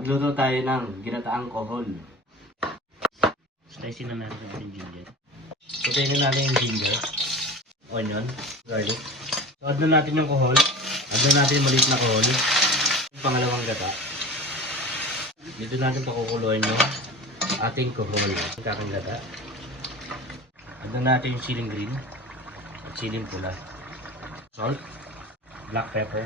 Magluto tayo ng ginataang kohol. Slice na natin yung ating ginger. Putayin na natin yung ginger, onion, garlic. So, add na natin yung kohol. Add na natin yung maliit na kohol. Yung pangalawang gata. Dito natin pakukuluan yung ating kohol. Yung kakang gata. Add na natin yung siling green at siling pula. Salt, black pepper,